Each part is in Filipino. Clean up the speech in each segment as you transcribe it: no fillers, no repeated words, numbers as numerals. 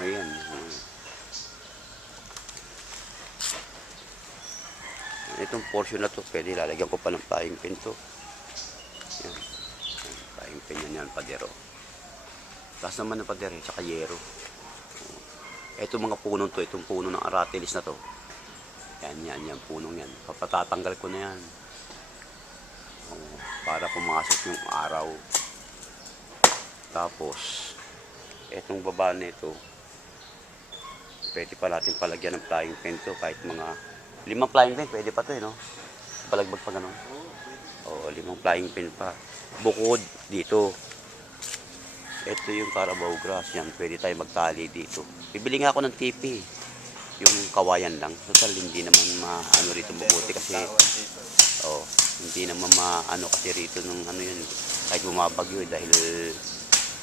Ayan. Itong portion na to, pwede lalagyan ko pa ng flying pin to. Yan. Flying pin yan, padero. Taas naman ng padero, tsaka yero. Itong mga punong to, itong puno ng aratilis na to. Yan, punong yan. Papatatanggal ko na yan. Para pumasok yung araw. Tapos, itong baba nito, pwede pa natin palagyan ng flying pin to, kahit mga 5 flying pin, pwede pa to no? Palagbag pa gano'n. Oo, 5 flying pin pa. Bukod dito. Ito yung Carabao grass. Yan, pwede tayo magtali dito. Bibili nga ako ng TP. Yung kawayan lang. Total, hindi naman maano rito mabuti kasi hindi naman maano kasi rito nung ano yun. Kahit bumabagyo dahil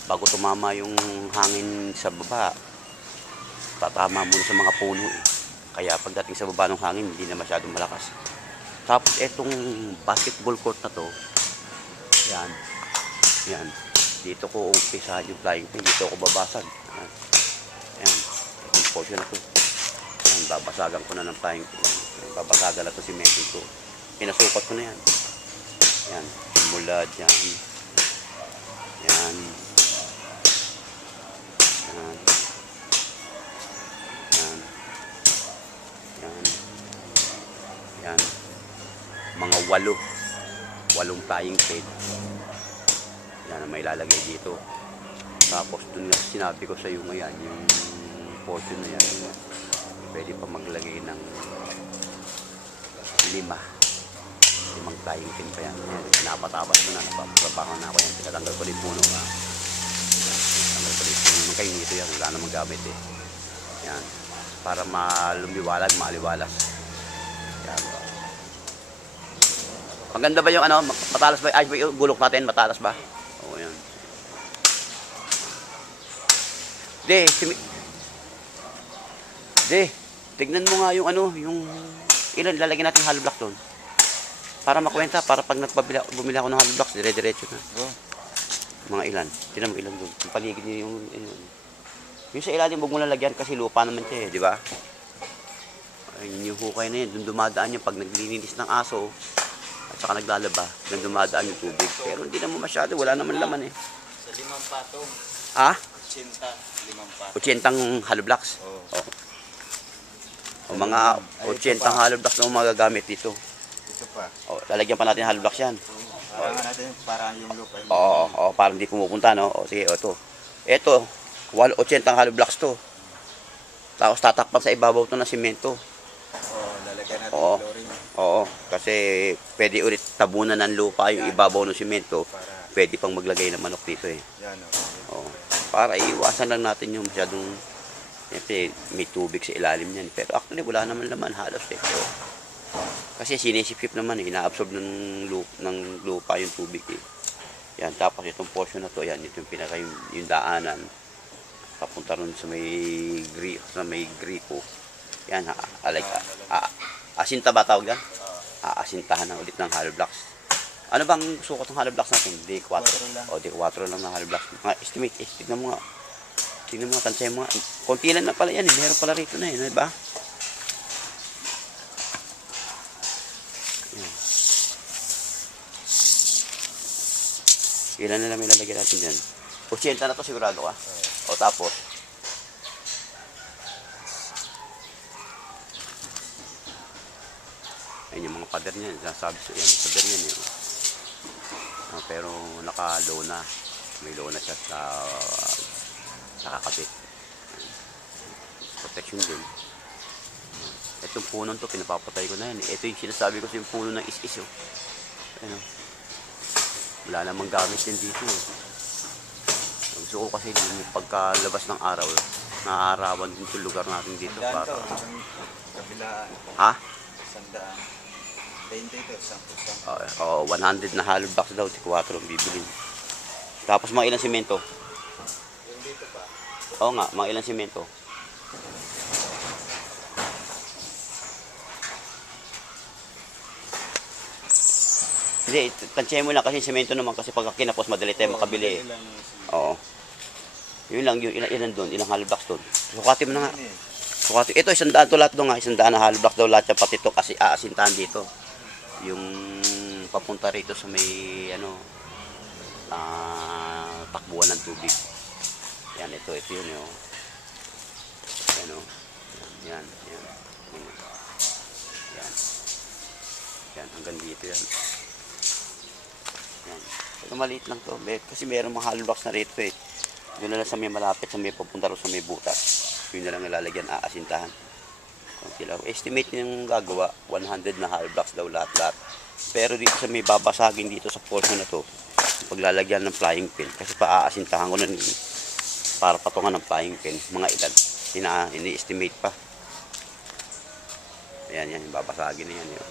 bago tumama yung hangin sa baba, tatama muna sa mga puno eh. Kaya pagdating sa baba ng hangin, hindi na masyadong malakas. Tapos etong basketball court na to, yan. Dito ko umpisahan yung flying pin. Dito ako babasag. Yan. Itong portion na to. Yan, babasagan ko na ng flying pin. Babasagan na to simento ko. Pinasukat ko na yan. Yan. Mula dyan. Yan. Yan. Yan. Mga 8 flying pin. Yan ang may lalagay dito. Tapos dun nga sinabi ko sa iyo ngayon, yung portion na yan, pwede pa maglagay ng 5 flying pin pa yan. Napatabas ko na, napapabangan na ako yan. Tinatanggal ko din puno. Tinatanggal ko din puno. Kayo nito yan, wala namang gamit eh. Yan. Para malumiwalag, maaliwalas. Yan. Maganda ba yung ano? Matalas ba? Ay, yung gulok natin, matalas ba? Oo, yan. Tignan mo nga yung ano, yung ilan lalagyan natin hollow block doon. Para makwenta, para pag bumili ako ng hollow blocks, dire-diretso na. Mga ilan. Tignan mo ilan doon. Yung paligid niyo yung sa ilalim, huwag mo lalagyan kasi lupa naman siya eh, di ba? Yung hukay na yun, doon dumadaan yung pag naglilinis ng aso, at saka naglalaba, doon dumadaan yung tubig. Pero hindi naman masyado, wala naman laman eh. Sa 5 patong. Ha? 80, 5 patong. 80 hollow blocks? Oo. O mga 80 hollow blocks na magagamit dito. Ito pa. O, lalagyan pa natin hollow blocks yan. Parang natin, parang yung lupa. Oo, parang hindi pumupunta, no? O, sige, ito. Ito, 80 hollow blocks to. Tapos tatakpan sa ibabaw to ng simento. Lalagyan natin Oo. flooring. Oo, kasi pwede ulit tabunan ng lupa yung ibabaw ng simento. Pwede pang maglagay ng manok dito eh. Yan, Oo. Para iwasan lang natin yung masyadong, siyempre may tubig sa ilalim niyan. Pero actually wala naman laman halos eh. So, kasi sinisip-sip naman eh, inaabsorb ng lupa yung tubig eh. Yan, tapos itong portion na to, yan, ito yung pinaka yung daanan. Papunta ron sa may gripo. Yan, asinta ba tawag yan? Aasintahan na ulit ng hollow blocks. Ano bang sukat ng hollow blocks natin? D4. O, D4 lang ng hollow blocks. Mga estimate, tignan mo nga. Tignan mo nga, tansay mo nga. Konti lang na pala yan, meron pala rito na eh, diba? Yan. Ilan na lang may lalagyan natin dyan? 80 na to sigurado ka? O tapos? Ayun yung mga pader niya, sabi ko yan, pader yan yun. Pero naka-low na, may low na siya sa kakabit. Protection din. Itong puno to, pinapapatay ko na yan. Ito yung sinasabi ko sa yung puno ng is-is. Ayun, wala namang gamit din dito. Gusto ko kasi yung pagkalabas ng araw, naaarawan din sa lugar natin dito. Para... Kabilaan. Ha? 100. 20 ito, 100. 100 na hollow blocks daw, 4 ang bibilin. Tapos mga ilang simento? Yung dito pa? Oo nga, mga ilang simento? Hindi, tansyahin mo lang kasi simento naman kasi pag kinapos madali tayo makabili. Oo. Yun lang, yung ilan doon, ilang hollow blocks doon. Sukatin mo na nga. Yan eh. Sukatin. Ito, 100 to lahat doon nga. 100 na hollow blocks daw lahat yan. Pati ito kasi aasintahan dito. Yung papunta rito sa may, ano, takbuhan ng tubig. Yan, ito yun yun. Yan o. Yan. Yan, hanggang dito yan. Yan. Pero maliit lang to. Kasi meron mga hollow blocks na rito eh. Yun na lang sa may malapit, sa may papunta rin sa may butas. Yun na lang ilalagyan, aasintahan. Konti lang. Estimate yung gagawa, 100 na hollow blocks daw lahat-lahat. Pero dito sa may babasagin dito sa portion na to, paglalagyan ng flying pin. Kasi paaasintahan ko na para patungan ng flying pin. Mga ilan. Ini-estimate pa. Ayan, yung babasagin na yan. Yun.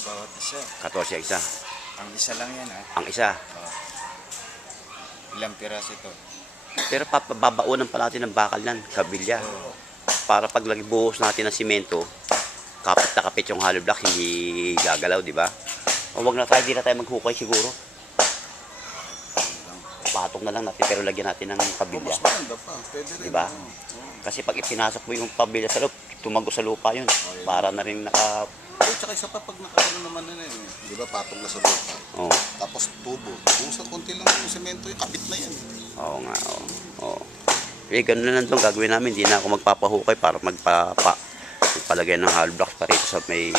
Bawat isa. 14 ang isa. Ang isa lang yan ha. Ang isa. Ilang piraso ito? Pero babaunan pa natin ng bakal yan, kabilya. Para pag buhos natin ng simento, kapit na kapit yung hollow block, hindi gagalaw, di ba? O wag na tayo, di na tayo maghukay siguro. Patong na lang natin, pero lagyan natin ng pabilya. Mas maganda pa. Pwede rin. Di ba? Kasi pag ipinasok mo yung pabilya sa loob, tumago sa lupa yun. Para na rin naka... Tsaka isa pa pag nakano naman na yun. Di ba patong na sa lupa? Oh. Tapos tubo. Kung sa konti lang yung semento, yung kapit na yan. Oo nga, oo. Oo. Eh, ganun na lang itong gagawin namin. Hindi na ako magpapahukay para magpalagay ng hollow blocks pa rito sa may,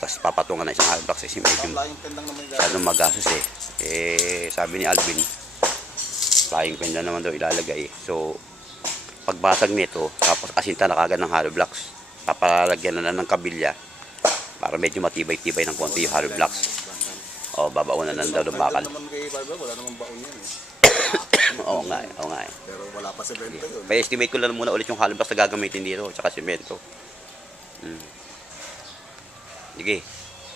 tapos papatungan na isang hollow blocks kasi medyo Flying pen lang naman yung masyadong magastos eh. Eh, sabi ni Alvin, flying pen lang naman daw ilalagay. So, pagbasag nito, tapos asinta na kagad ng hollow blocks, papalagyan na lang ng kabilya para medyo matibay-tibay ng konti yung hollow blocks. O, babaunan na daw ng bakal. naman kay Barbara, wala namang baon yan eh. Oo nga eh, oo nga eh. Pero wala pa semento yun. Pa-estimate ko lang muna ulit yung hollow blocks na gagamitin dito, tsaka semento. Sige.